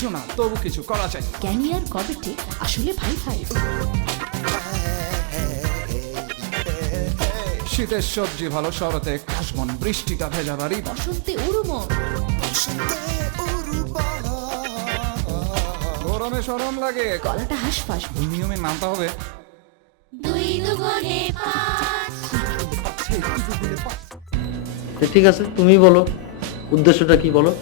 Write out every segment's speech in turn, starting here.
কিছু না, তবু কিছু করা চাই। ক্যানি আর কবেটে আসলে ভাই ভাই। শীতের সবজি ভালো, শরতে কাশবন, বৃষ্টিটা ভেজা বাড়ি, বসন্তে উড়ুমন, গরমে সরম লাগে, গলাটা হাঁসফাঁস। নিয়মে নামতে হবে। ঠিক আছে, তুমি বলো উদ্দেশ্যটা কি বলো।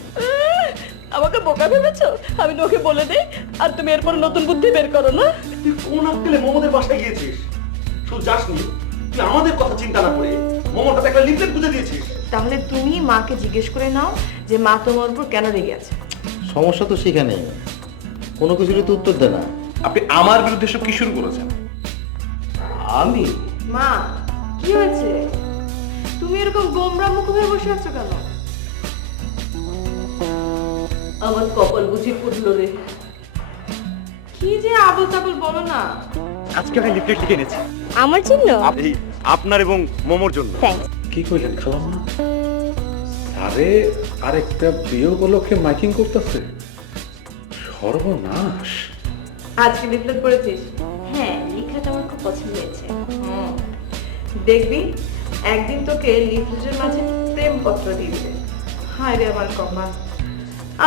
আমাকে বোকা ভেবেছো? আমি ওকে বলে দেই আর তুমি এরপর নতুন বুদ্ধি বের করো না? তুই কোন আক্কেলে মোমোদের বাসায় গিয়েছিস? শুধু যাসনি, তুই আমাদের কথা চিন্তা না করে মোমোর হাতে একটা লিফলেট বুঝে দিয়েছিস। তাহলে তুমি মাকে জিজ্ঞেস করে নাও যে মা তোমার উপর কেন রেগে আছে। সমস্যা তো সেখানে, কোনো কিছুরই তো উত্তর দেয় না। আপনি আমার বিরুদ্ধে সব কি শুরু করেছেন? আমি মা কি হয়েছে? তুমি এরকম গোমরা মুখ হয়ে বসে আছো কেন? আমার কপাল বুঝি ফুটলো রে। কি যে আবল তাবল বলো না। আজকে আমি লিফলেট লিখে এনেছি আমার জন্য? এই আপনার এবং মোমোর জন্য। থ্যাঙ্কস। কি কইলেন খালাম্মা? আরে আরেকটা বিয়ে উপলক্ষে মাইকিং করতেছে? সর্বনাশ। আজকে লিফলেট পড়েছিস? হ্যাঁ, লেখাটা আমার খুব পছন্দ হয়েছে। দেখবি একদিন তোকে লিফলেটের মাঝে প্রেমপত্র দিয়ে দিবে। হায় রে আমার কপাল,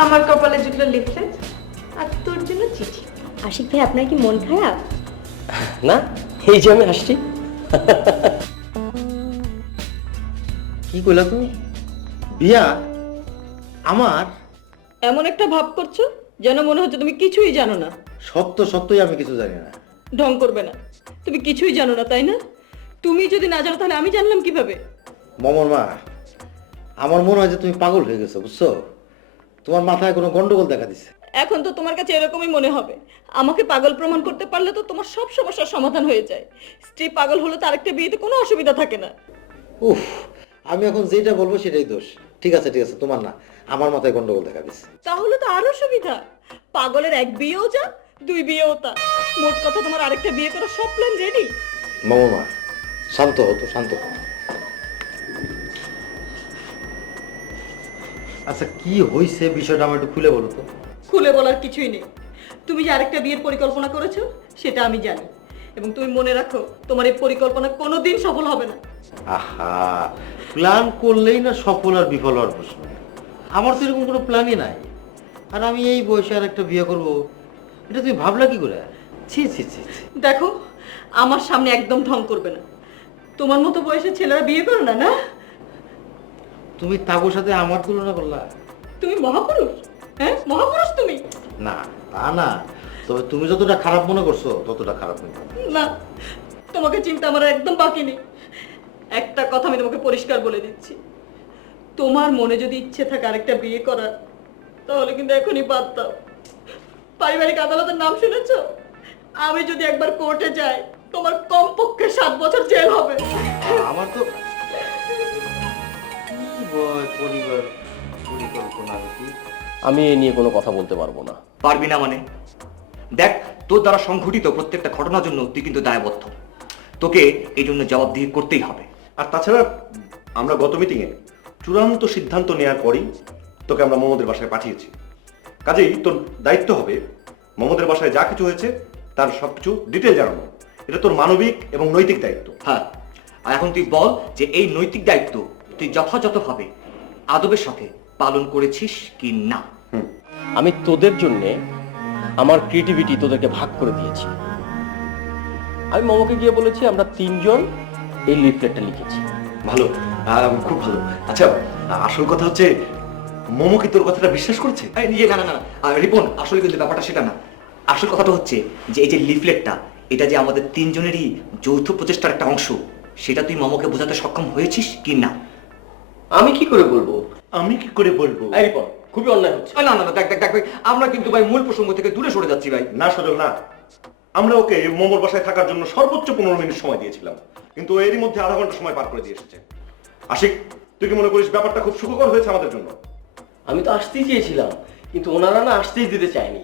আমার কপালে জুটলো লিফলেট আর তোর জন্য চিঠি। আশিক ভাই, আপনার কি মন খারাপ? না, এই যে আমি হাসছি। কি কইলা তুমি? বিয়া আমার? এমন একটা ভাব করছো যেন মনে হচ্ছে তুমি কিছুই জানো না। সত্যই আমি কিছু জানি না। ঢং করবে না, তুমি কিছুই জানো না, তাই না? তুমি যদি না জানো তাহলে আমি জানলাম কিভাবে? মমর মা, আমার মনে হয় যে তুমি পাগল হয়ে গেছো, বুঝছো? তোমার মাথায় কোনো গন্ডগোল দেখা দিছে। এখন তো তোমার কাছে এরকমই মনে হবে। আমাকে পাগল প্রমাণ করতে পারলে তো তোমার সব সমস্যার সমাধান হয়ে যায়। স্ত্রী পাগল হলে তার একটা বিয়েতে কোনো অসুবিধা থাকে না। উফ, আমি এখন যেটা বলবো সেটাই দোষ। ঠিক আছে তোমার না, আমার মাথায় গন্ডগোল দেখা দিছে। তাহলে তো আরো সুবিধা। পাগলের এক বিয়েও যা, দুই বিয়েও তা। মোট কথা তোমার আরেকটা বিয়ে করার সব প্ল্যান রেডি। মমর মা, শান্ত হতো, শান্ত হও। আচ্ছা, কি হয়েছে বিষয়টা আমার একটু খুলে বলো তো। খুলে বলার কিছুই নেই। তুমি যে আরেকটা বিয়ের পরিকল্পনা করেছো সেটা আমি জানি, এবং তুমি মনে রাখো তোমার এই পরিকল্পনা কোনোদিন সফল হবে না। আহা, প্ল্যান করলেই না সফল আর বিফল হওয়ার প্রশ্ন। আমার তো এরকম কোনো প্ল্যানই নাই। আর আমি এই বয়সে আর একটা বিয়ে করব, এটা তুমি ভাবলা কি করে? ছি ছি ছি ছি। দেখো, আমার সামনে একদম ঢং করবে না। তোমার মতো বয়সের ছেলেরা বিয়ে করে না, না? তুমি তাগোর সাথে আমার তুলনা করলা? তুমি মহাপুরুষ, হ্যাঁ মহাপুরুষ তুমি। না, তা না, তবে তুমি যতটা খারাপ মনে করছো ততটা খারাপ নয়। না, তোমাকে চিন্তা আমার একদম বাকি নেই। একটা কথা আমি তোমাকে পরিষ্কার বলে দিচ্ছি, তোমার মনে যদি ইচ্ছে থাকে আরেকটা বিয়ে করার, তাহলে কিন্তু এখনই বাদ দাও। পারিবারিক আদালতের নাম শুনেছো? আমি যদি একবার কোর্টে যাই, তোমার কমপক্ষে 7 বছর জেল হবে। আমার তো কি বয় পরিবার পরিকল্পনা কি? আমি এ নিয়ে কোনো কথা বলতে পারবো না। পারবি না মানে? দেখ, তোর দ্বারা সংঘটিত প্রত্যেকটা ঘটনার জন্য তুই কিন্তু দায়বদ্ধ। তোকে এই জন্য জবাবদিহি করতেই হবে। আর তাছাড়া আমরা গত মিটিংয়ে চূড়ান্ত সিদ্ধান্ত নেওয়ার পরই তোকে আমরা মোমোদের বাসায় পাঠিয়েছি। কাজেই তোর দায়িত্ব হবে মোমোদের বাসায় যা কিছু হয়েছে তার সবকিছু ডিটেল জানানো। এটা তোর মানবিক এবং নৈতিক দায়িত্ব। হ্যাঁ, আর এখন তুই বল যে এই নৈতিক দায়িত্ব তুই যথাযথভাবে আদবের সাথে পালন করেছিস কি না। আমি তোদের জন্যে আমার ক্রিয়েটিভিটি তোদেরকে ভাগ করে দিয়েছি। আমি মমকে গিয়ে বলেছি আমরা 3 জন এই লিফলেটটা লিখেছি। ভালো, খুব ভালো। আচ্ছা, আসল কথা হচ্ছে মোমো কি তোর কথাটা বিশ্বাস করছে? ইয়ে না না না, রিপন, আসলে কিন্তু ব্যাপারটা সেটা না। আসল কথাটা হচ্ছে যে এই যে লিফলেটটা, এটা যে আমাদের 3 জনেরই যৌথ প্রচেষ্টার একটা অংশ, সেটা তুই মমকে বোঝাতে সক্ষম হয়েছিস কি না। আমি কি করে বলবো? আমি কি করে বলবো? এই রিপন, খুবই অন্যায় হচ্ছে। না না না, দেখ দেখ দেখ ভাই, আমরা কিন্তু ভাই মূল প্রসঙ্গ থেকে দূরে সরে যাচ্ছি ভাই। না সজল না, আমরা ওকে মোমোর বাসায় থাকার জন্য সর্বোচ্চ 15 মিনিট সময় দিয়েছিলাম, কিন্তু ও এরই মধ্যে আধা ঘন্টা সময় পার করে দিয়ে এসেছে। আশিক, তুই কি মনে করিস ব্যাপারটা খুব সুখকর হয়েছে আমাদের জন্য? আমি তো আসতেই চেয়েছিলাম, কিন্তু ওনারা না আসতেই দিতে চায়নি।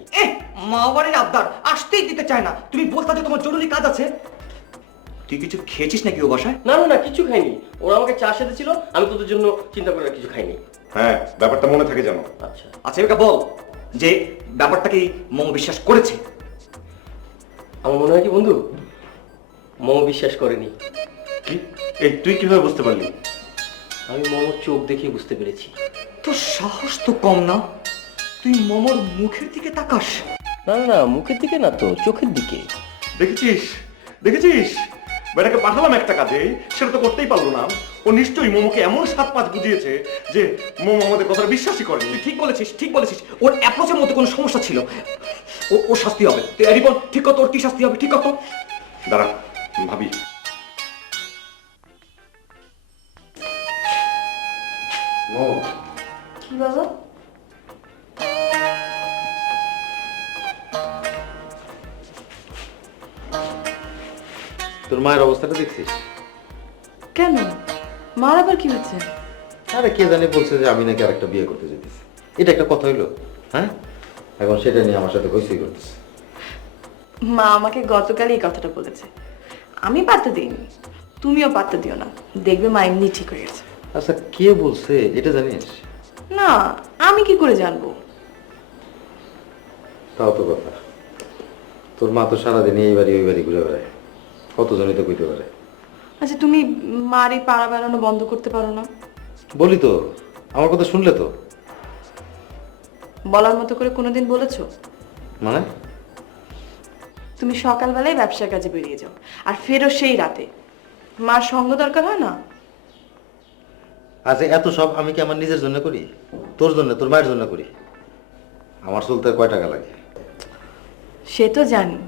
মা বাড়ির আবদার আসতেই দিতে চায় না। তুমি বলতে যে তোমার জরুরি কাজ আছে। তুই কিছু খেয়েছিস নাকি ও বাসায়? না না না, কিছু খাইনি। ওরা আমাকে চা সেধেছিল, আমি তোদের জন্য চিন্তা করে কিছু খাইনি। হ্যাঁ, ব্যাপারটা মনে থাকে জানো। আচ্ছা আচ্ছা, এবার বল যে ব্যাপারটা কি মম বিশ্বাস করেছে? আমার মনে হয় কি বন্ধু, মম বিশ্বাস করেনি। কি? এই তুই কিভাবে বুঝতে পারলি? আমি মমর চোখ দেখে বুঝতে পেরেছি। তোর সাহস তো কম না, তুই মমর মুখের দিকে তাকাস। না না না, মুখের দিকে না তো, চোখের দিকে। দেখেছিস দেখেছিস, বেটাকে পাঠালাম একটা কাজে, সেটা তো করতেই পারলো না। ও নিশ্চয়ই মোমোকে এমন সাত পাঁচ বুঝিয়েছে যে মোমো আমাদের কথাটা বিশ্বাসই করেনি। তুই ঠিক বলেছিস, ঠিক বলেছিস। ওর অ্যাপ্রোচের মধ্যে কোনো সমস্যা ছিল। ওর শাস্তি হবে। তুই রিপন ঠিক কত, ওর কি শাস্তি হবে ঠিক কত? দাঁড়া ভাবি। কি বাবা? তোর মায়ের অবস্থাটা দেখছিস? কেন, মার আবার কি হচ্ছে? আরে কে জানে বলছে যে আমি নাকি আরেকটা বিয়ে করতে যেতেছি। এটা একটা কথা হইলো? হ্যাঁ, এখন সেটা নিয়ে আমার সাথে কইসই করতেছে। মা আমাকে গতকালই এই কথাটা বলেছে, আমি পাত্তা দিইনি, তুমিও পাত্তা দিও না, দেখবে মা এমনি ঠিক হয়ে গেছে। আচ্ছা কে বলছে এটা জানিস? না, আমি কি করে জানবো? তাও তো কথা। তোর মা তো সারাদিন এই বাড়ি ওই বাড়ি ঘুরে বেড়ায়, কতজনই তো কইতে পারে। আচ্ছা তুমি মার এই পাড়া বেড়ানো বন্ধ করতে পারো না? বলি তো, আমার কথা শুনলে তো। বলার মতো করে কোনোদিন বলেছো? মানে তুমি সকালবেলায় ব্যবসার কাজে বেরিয়ে যাও আর ফেরো সেই রাতে, মার সঙ্গ দরকার হয় না? আচ্ছা এত সব আমি কি আমার নিজের জন্য করি? তোর জন্য, তোর মায়ের জন্য করি। আমার চলতে আর কয় টাকা লাগে? সে তো জানি।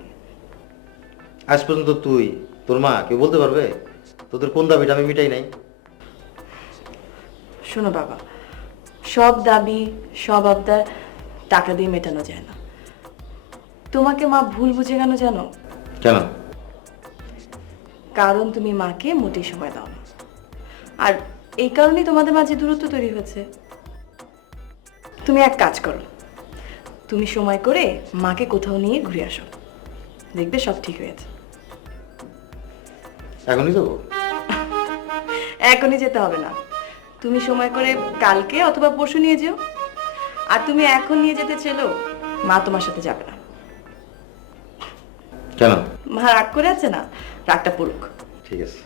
আজ পর্যন্ত তুই, তোর মা কেউ বলতে পারবে তোদের কোন দাবিটা আমি মিটাই নাই? শোনো বাবা, সব দাবি সব আবদার টাকা দিয়ে মেটানো যায় না। তোমাকে মা ভুল বুঝে কেন জানো? কেন? কারণ তুমি মাকে মোটেই সময় দাও না, আর এই কারণেই তোমাদের মাঝে দূরত্ব তৈরি হয়েছে। তুমি এক কাজ করো, তুমি সময় করে মাকে কোথাও নিয়ে ঘুরে আসো, দেখবে সব ঠিক হয়েছে। এখনই যাবো? এখনই যেতে হবে না, তুমি সময় করে কালকে অথবা পরশু নিয়ে যেও। আর তুমি এখন নিয়ে যেতে চেলেও মা তোমার সাথে যাবে না। কেন? মা রাগ করে আছে না, রাগটা পড়ুক। ঠিক আছে।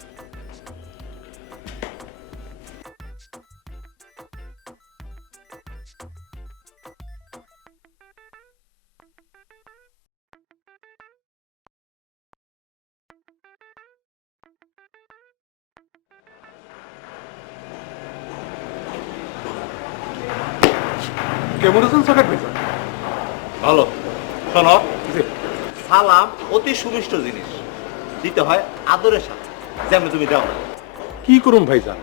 কেমন আছেন সকাট ভাই? ভালো। শোনো, সালাম অতি সুমিষ্ট জিনিস, দিতে হয় আদরের সাথে, যেমন তুমি দাও না। কি করুন ভাইজান,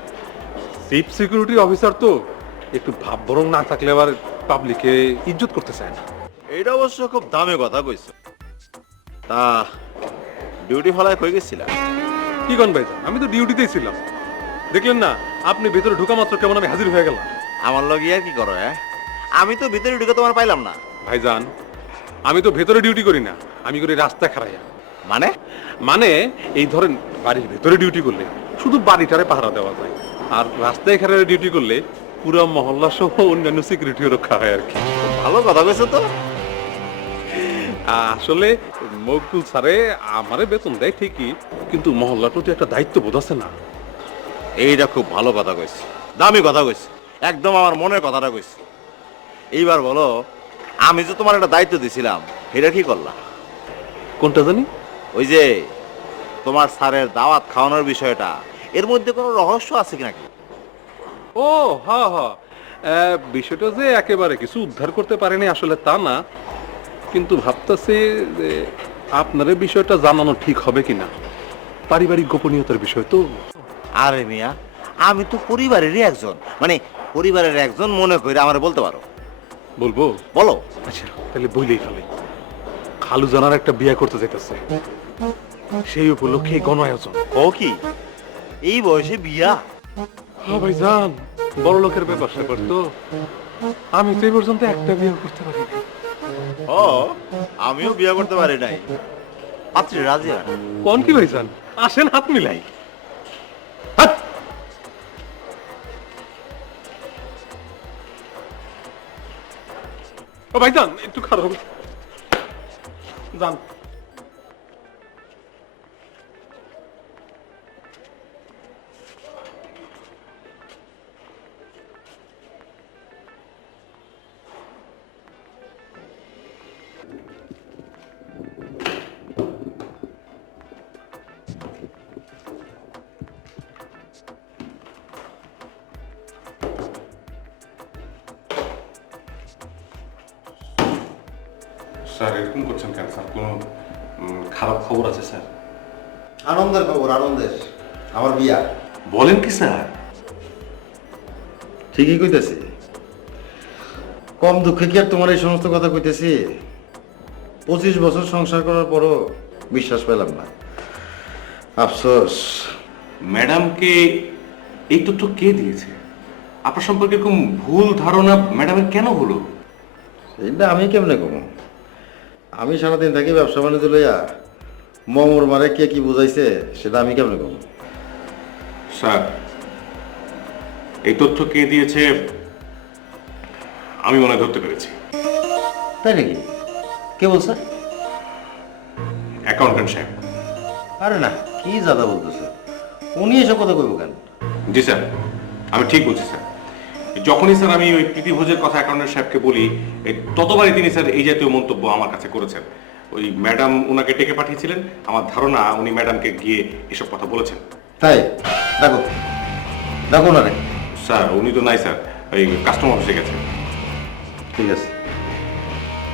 চিফ সিকিউরিটি অফিসার তো একটু ভাব বরং না থাকলে আবার পাবলিকে ইজ্জত করতে চায় না। এইটা অবশ্য খুব দামি কথা কইছো। তা ডিউটি ফলায় কই গেছিলা? কি কন ভাইজান, আমি তো ডিউটিতেই ছিলাম। দেখলেন না আপনি ভেতরে ঢোকা মাত্র কেমন আমি হাজির হয়ে গেলাম। আমার লগে আর কি করো? আমি তো ভিতরে ঢুকে তোমার পাইলাম না। ভাইজান আমি তো ভেতরে ডিউটি করি না, আমি করি রাস্তায় খাড়াইয়া। মানে? মানে এই ধরেন বাড়ির ভেতরে ডিউটি করলে শুধু বাড়িটারে পাহারা দেওয়া যায়, আর রাস্তায় খাড়াইয়া ডিউটি করলে পুরো মহল্লা সহ অন্যান্য সিকিউরিটিও রক্ষা হয় আর কি। ভালো কথা কইছো তো। আসলে মকবুল স্যারে আমারে বেতন দেয় ঠিকই, কিন্তু মহল্লার প্রতি একটা দায়িত্ব বোধ আছে না। এইটা খুব ভালো কথা কইছি, দামি কথা কইছি, একদম আমার মনের কথাটা কইছি। এইবার বলো, আমি যে তোমার একটা দায়িত্ব দিছিলাম এটা কি করলা? কোনটা জানি? ওই যে তোমার স্যারের দাওয়াত খাওয়ানোর বিষয়টা, এর মধ্যে কোনো রহস্য আছে কি নাকি? ও হ্যাঁ হ্যাঁ, বিষয়টা যে একেবারে কিছু উদ্ধার করতে পারেনি আসলে তা না, কিন্তু ভাবতেছি যে আপনার বিষয়টা জানানো ঠিক হবে কিনা, পারিবারিক গোপনীয়তার বিষয় তো। আরে মিয়া, আমি তো পরিবারেরই একজন, মানে পরিবারের একজন মনে করে আমার বলতে পারো। বলবো? বলো। আচ্ছা তাহলে বইলেই ফেলে, খালু জানার একটা বিয়ে করতে যেতেছে, সেই উপলক্ষে গণ আয়োজন। ও কি এই বয়সে বিয়া? হ্যাঁ ভাইজান, বড় লোকের ব্যাপার স্যাপার তো, আমি তো এই পর্যন্ত একটা বিয়ে করতে পারি না। ও, আমিও বিয়া করতে পারি নাই, পাত্রী রাজি হয় না। কোন কি ভাইজান, আসেন হাত মিলাই। ও ভাইজান একটু খারাপ যান। স্যার এরকম করছেন কেন স্যার? কোনো খারাপ খবর আছে স্যার? আনন্দের খবর, আনন্দের। আমার বিয়া। বলেন কি স্যার? ঠিকই কইতেছি। কম দুঃখে কি আর তোমার এই সমস্ত কথা কইতেছি? 25 বছর সংসার করার পরও বিশ্বাস পেলাম না। আফসোস। ম্যাডামকে এই তথ্য কে দিয়েছে? আপনার সম্পর্কে এরকম ভুল ধারণা ম্যাডামের কেন হলো? এইটা আমি কেমনে কমু? আমি সারাদিন থাকি ব্যবসা বাণিজ্য লইয়া, মমর মারে কে কি বুঝাইছে সেটা আমি কেমনে কমু? স্যার এই তথ্য কে দিয়েছে আমি মনে হয় ধরতে পেরেছি। তাই নাকি? কে বলছে? অ্যাকাউন্টেন্ট সাহেব। আরে না, কি জাদা বলতেছে? উনি এসব কথা কইব কেন? জি স্যার, আমি ঠিক বলছি স্যার। যখনই স্যার আমি ওই প্রীতিভোজের কথা অ্যাকাউন্টেন্ট সাহেবকে বলি, ততবারই তিনি স্যার এই জাতীয় মন্তব্য আমার কাছে করেছেন। ওই ম্যাডাম ওনাকে ডেকে পাঠিয়েছিলেন, আমার ধারণা উনি ম্যাডামকে গিয়ে এসব কথা বলেছেন। তাই? দেখো দেখো না রে। স্যার উনি তো নাই স্যার, ওই কাস্টমার অফিসে গেছে। ঠিক আছে,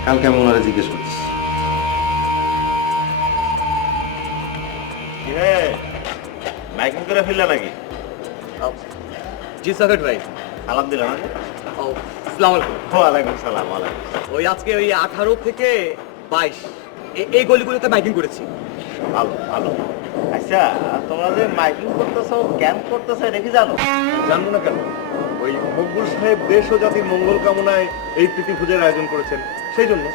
কালকে আমি ওনারে জিজ্ঞেস করতেছি। মাইকিং করে ফেললে নাকি? জি সাকেট ভাই। সালাম দিলাম। আসসালামু আলাইকুম। ওয়ালাইকুম সালাম। ওয়ালাইকুম। ওই আজকে ওই 18 থেকে 22 এই গলিগুলোতে মাইকিং করেছি। ভালো ভালো। আচ্ছা, তোমরা যে মাইকিং করতেছো, ক্যাম্প করতেছো, এটা কি জানো? জানবো না কেন? ওই মকবুল সাহেব দেশ ও জাতির মঙ্গল কামনায় এই প্রীতিভোজের আয়োজন করেছেন, সেই জন্য।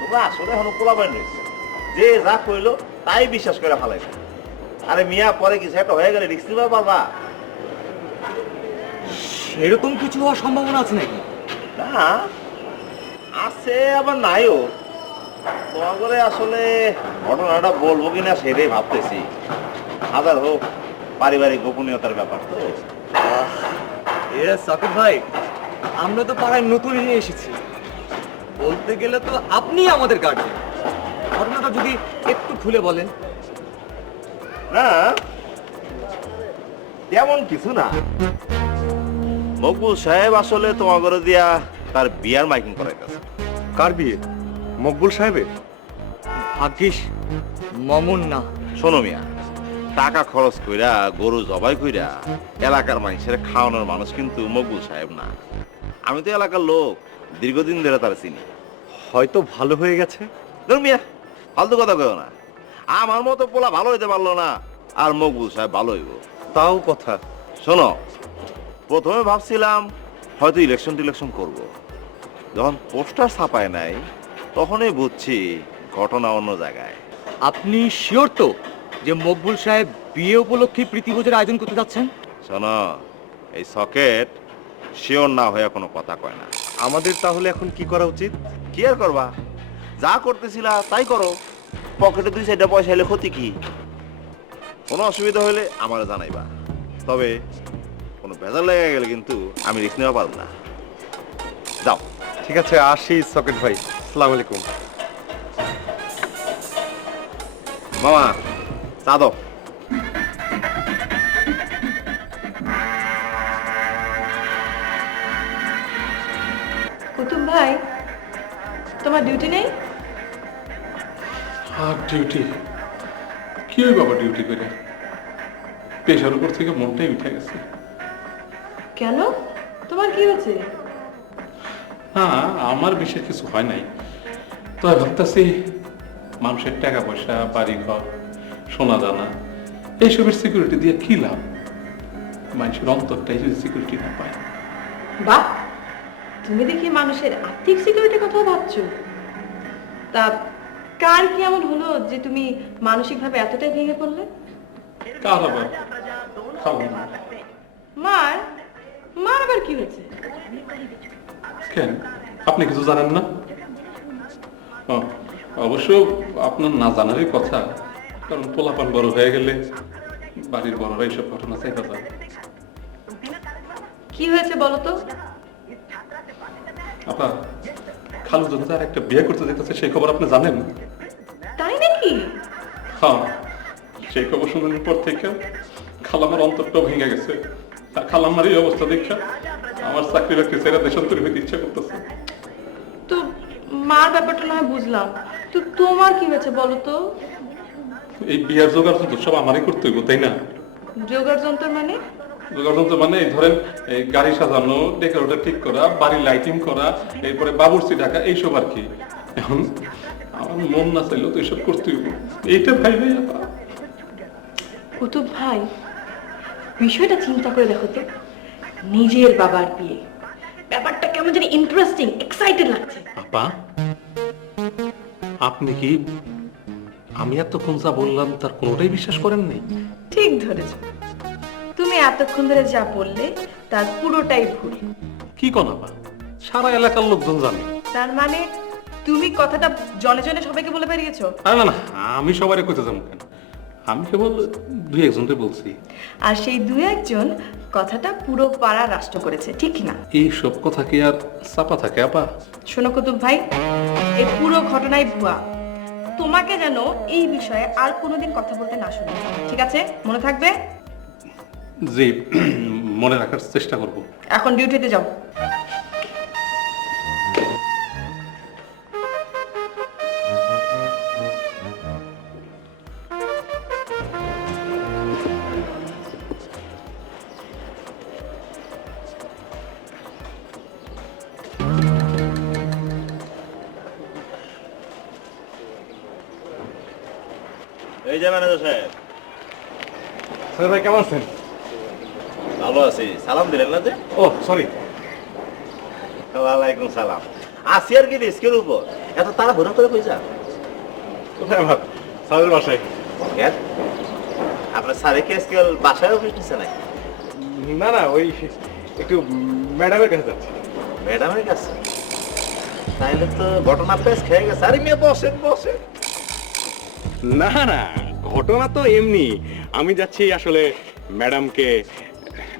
তোমরা আসলে এখনো পোলাপান রয়েছে, যে যা কইলো তাই বিশ্বাস করে ফেলাইবে। আরে মিয়া, পরে কিছু একটা হয়ে গেলে রিস্ক নিতে পারবা? এরকম কিছু হওয়ার সম্ভাবনা আছে নাকি? না, আছে আবার নাইও। তোমার করে আসলে ঘটনাটা বলবো কিনা সেটাই ভাবতেছি। হাজার হোক, পারিবারিক গোপনীয়তার ব্যাপার তো। সাকিব ভাই, আমরা তো পাড়ায় নতুন এসেছি, বলতে গেলে তো আপনি আমাদের গার্জিয়ান। ঘটনাটা যদি একটু খুলে বলেন। না, তেমন কিছু না। মকবুল সাহেব আসলে তোমার করে দিয়া তার বিয়ার মাইকিং করার কাছে। কার বিয়ে? মকবুল সাহেবের? ভাগ্যিস মমন না। শোনো মিয়া, টাকা খরচ কইরা, গরু জবাই কইরা এলাকার মানুষের খাওয়ানোর মানুষ কিন্তু মকবুল সাহেব না। আমি তো এলাকার লোক, দীর্ঘদিন ধরে তার চিনি। হয়তো ভালো হয়ে গেছে। ধর মিয়া, ফালতু কথা কইও না। আমার মতো পোলা ভালো হইতে পারলো না, আর মকবুল সাহেব ভালো হইব? তাও কথা। শোনো, প্রথমে ভাবছিলাম হয়তো ইলেকশন করব। যখন পোস্টার ছাপায় নাই, তখনই বুঝছি ঘটনা অন্য জায়গায়। আপনি শিওর তো যে মকবুল সাহেব বিয়ে উপলক্ষে প্রীতিভোজের আয়োজন করতে যাচ্ছেন? শোনো, এই সকেট শিওর না হয়ে কোনো কথা কয় না। আমাদের তাহলে এখন কি করা উচিত? কি আর করবা? যা করতেছিলা তাই করো। পকেটে 2-4টা পয়সা এলে ক্ষতি কি? কোনো অসুবিধা হলে আমারে জানাইবা। তবে কোনো ভেজাল লেগে গেলে কিন্তু আমি রিস্ক নেওয়া পারব না। যাও। ঠিক আছে, আসি সকেট ভাই। আসসালামু আলাইকুম। মামা, চা দাও। কুতুব ভাই, তোমার ডিউটি নেই? আর ডিউটি কি ওই বাবা, ডিউটি করে পেশার উপর থেকে মনটাই উঠে গেছে। কেন, তোমার কি হয়েছে? না, আমার বিশেষ কিছু হয় নাই। তবে ভাবতেছি মানুষের টাকা পয়সা, বাড়ি ঘর, সোনা দানা, এইসবের সিকিউরিটি দিয়ে কি লাভ? মানুষের অন্তরটাই যদি সিকিউরিটি না পায়। বাহ, তুমি দেখি মানুষের আর্থিক সিকিউরিটির কথা ভাবছো। তা কার কি এমন হলো যে তুমি মানসিকভাবে এতটাই ভেঙে পড়লে? কার আবার? খাবো না। মার মার আবার কি হয়েছে? কেন? আপনি কিছু জানেন না? ও, অবশ্য আপনার না জানারই কথা, কারণ পোলাপান বড় হয়ে গেলে বাড়ির বড়রা এইসব ঘটনা চাইতে যায়। কি হয়েছে বলো তো? আপা, খালু যদি তার একটা বিয়ে করতে যেতেছে সেই খবর আপনি জানেন? তাই নাকি? হ্যাঁ, সেই খবর শোনানোর পর থেকে খালামার অন্তরটা ভেঙে গেছে। আর খালাম্মার এই অবস্থা দেখা আমার চাকরি বাকরি ছেড়ে দেশান্তরি হইতে ইচ্ছা করতেছে। তো মার ব্যাপারটা না হয় বুঝলাম, তো তোমার কি হয়েছে বলো তো? এই বিয়ার জোগাড় যন্ত্র সব আমারই করতে হইব, তাই না? জোগাড় যন্ত্র মানে? জোগাড় যন্ত্র মানে এই ধরেন এই গাড়ি সাজানো, ডেকোরেটর ঠিক করা, বাড়ির লাইটিং করা, এরপরে বাবুর্চি ঢাকা, এইসব আর কি। এখন আমার মন না চাইলেও তো এইসব করতে হইব। এইটা ভাই ভাই আপা। কুতুব ভাই, বিষয়টা চিন্তা করে দেখো তো, নিজের বাবার বিয়ে, ব্যাপারটা কেমন জানি ইন্টারেস্টিং, এক্সাইটেড লাগছে। আপা, আপনি কি আমি এতক্ষণ যা বললাম তার কোনোটাই বিশ্বাস করেন নাই? ঠিক ধরেছ, তুমি এতক্ষণ ধরে যা বললে তার পুরোটাই ভুল। কি কোন আপা? সারা এলাকার লোকজন জানে। তার মানে তুমি কথাটা জনে জনে সবাইকে বলে বেরিয়েছো? আরে না না, আমি সবারই কইতে যাবো কেন? আমি কেবল দুই একজনকে বলছি। আর সেই দু একজন কথাটা পুরো পাড়া রাষ্ট্র করেছে, ঠিক না? এই সব কথা কি আর চাপা থাকে আপা? শোনো কুতুব ভাই, এই পুরো ঘটনাই ভুয়া। তোমাকে যেন এই বিষয়ে আর কোনোদিন কথা বলতে না শুনি, ঠিক আছে? মনে থাকবে? জি, মনে রাখার চেষ্টা করব। এখন ডিউটিতে যাও। এই যে ম্যানেজার সাহেব, স্যার ভাই কেমন আছেন? ভালো আছি। সালাম দিলেন না যে? ও সরি। ওয়ালাইকুম সালাম। আসি আর কি রিস্কের উপর, এত তারা ঘোরা করে কই যান? কোথায় আমার স্যারের বাসায়? কেন? আপনার স্যারে কি আজকাল বাসায় অফিস নিচ্ছে নাকি? না না, ওই একটু ম্যাডামের কাছে যাচ্ছি। ম্যাডামের কাছে? তাইলে তো ঘটনা পেস খেয়ে গেছে। আরে মেয়ে বসেন বসেন। না না, ঘটনা তো এমনি, আমি যাচ্ছি আসলে ম্যাডামকে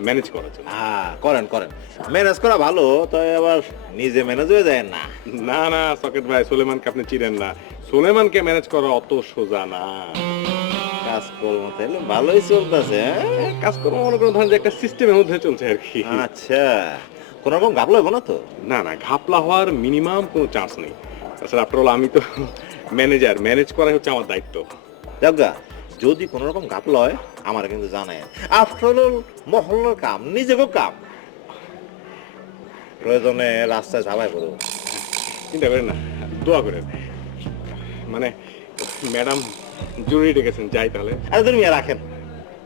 ম্যানেজ করার জন্য। হ্যাঁ, করেন করেন, ম্যানেজ করা ভালো, তাই আবার নিজে ম্যানেজ হয়ে যায় না। না না সকেট ভাই, সুলেমানকে আপনি চিনেন না, সুলেমানকে ম্যানেজ করা অত সোজা না। কাজকর্ম তাইলে ভালোই চলতেছে। কাজকর্ম মনে করেন ধরেন যে একটা সিস্টেমের মধ্যে চলছে আর কি। আচ্ছা, কোন রকম গাবলো হইব না তো? না না, ঘাপলা হওয়ার মিনিমাম কোনো চান্স নেই। তাছাড়া আফটার অল আমি তো ম্যানেজার, ম্যানেজ করাই হচ্ছে আমার দায়িত্ব। যাজ্ঞা, যদি কোন রকম গাপলা হয় আমার কিন্তু জানাই। আফটার অল মহল্লার কাম, নিজেকেও কাম, প্রয়োজনে রাস্তায় ঝালাই করো। চিন্তা করেন না, দোয়া করেন। মানে ম্যাডাম জরুরি ডেকেছেন, যাই তাহলে। আরে তুমি রাখেন,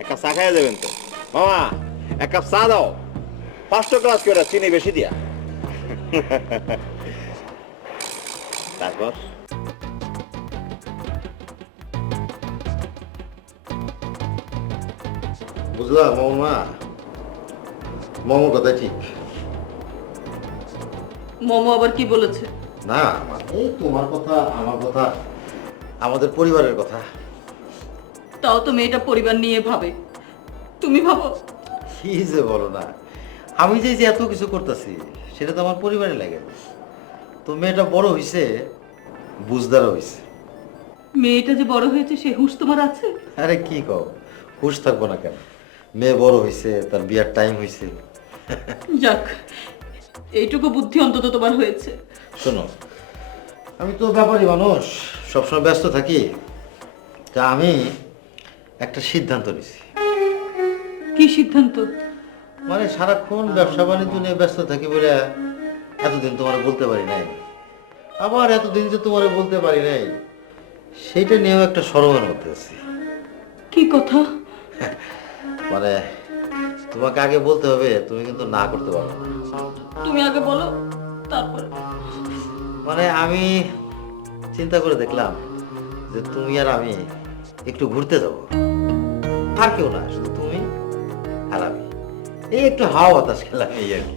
এক কাপ চা খাইয়া যাবেন তো? মামা, এক কাপ চা দাও, 5টা গ্লাস করে চিনি বেশি দিয়া। তারপর বুঝলা মামা, মামার কথা ঠিক মোমো আবার কি বলেছে? না, এই তোমার কথা, আমার কথা, আমাদের পরিবারের কথা। তাও তো মেয়েটা পরিবার নিয়ে ভাবে, তুমি ভাবো? কি যে বলো না, আমি যে এত কিছু করতেছি সেটা তো আমার পরিবারে লাগে না। তো মেয়েটা বড় হইছে, বুঝদারও হইছে। মেয়েটা যে বড় হয়েছে সে হুঁশ তোমার আছে? আরে কি কও, হুশ থাকবো না কেন? মেয়ে বড় হইছে, তার বিয়ার টাইম হইছে। যাক, এইটুকু বুদ্ধি অন্তত তোমার হয়েছে। শোনো, আমি তো ব্যাপারী মানুষ, সবসময় ব্যস্ত থাকি। তা আমি একটা সিদ্ধান্ত নিছি। কি সিদ্ধান্ত? মানে সারাক্ষণ ব্যবসা বাণিজ্য নিয়ে ব্যস্ত থাকি বলে এতদিন তোমার বলতে পারি নাই। আবার এতদিন যে তোমার বলতে পারি নাই, সেইটা নিয়েও একটা শরমের মধ্যে আছি। কি কথা? মানে তোমাকে আগে বলতে হবে, তুমি কিন্তু না করতে পারো না। তুমি আগে বলো, তারপর। মানে আমি চিন্তা করে দেখলাম যে তুমি আর আমি একটু ঘুরতে যাব। আর কেউ না, শুধু তুমি আর আমি, এই একটু হাওয়া বাতাস খেলাম, এই আর কি।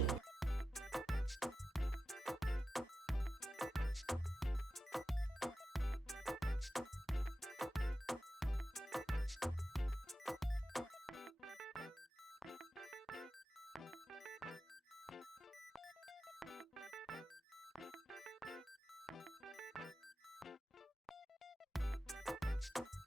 না